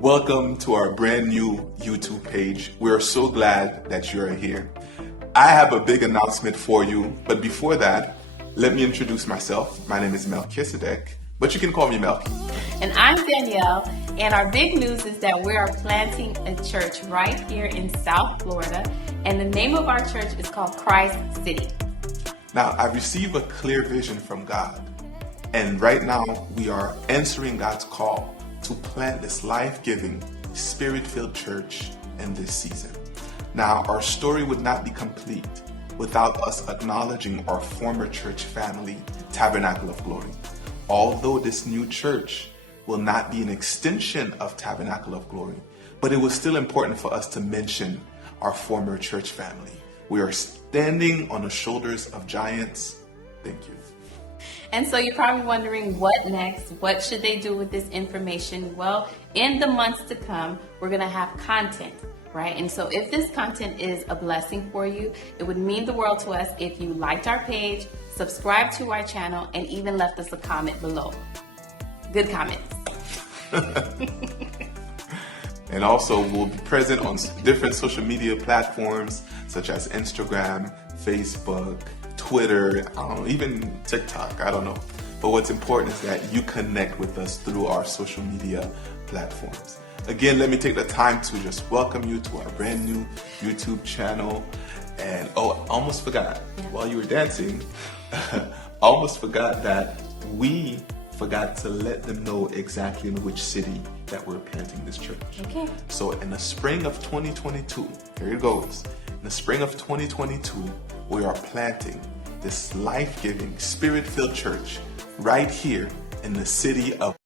Welcome to our brand new YouTube page. We are so glad that you are here. I have a big announcement for you, but before that, let me introduce myself. My name is Melchizedek, but you can call me Melky. And I'm Danielle, and our big news is that we are planting a church right here in South Florida, and the name of our church is called Christ City. Now, I received a clear vision from God, and right now we are answering God's call to plant this life-giving, spirit-filled church in this season. Now, our story would not be complete without us acknowledging our former church family, Tabernacle of Glory. Although this new church will not be an extension of Tabernacle of Glory, but it was still important for us to mention our former church family. We are standing on the shoulders of giants. Thank you. And so you're probably wondering, what next? What should they do with this information? Well, in the months to come, we're going to have content, right? And so if this content is a blessing for you, it would mean the world to us if you liked our page, subscribed to our channel, and even left us a comment below. Good comments. And also, we'll be present on different social media platforms such as Instagram, Facebook, Twitter, even TikTok, I don't know. But what's important is that you connect with us through our social media platforms. Again, let me take the time to just welcome you to our brand new YouTube channel. And almost forgot, while you were dancing, almost forgot that we forgot to let them know exactly in which city that we're planting this church. Okay. So in the spring of 2022, here it goes. In the spring of 2022, we are planting this life-giving, spirit-filled church right here in the city of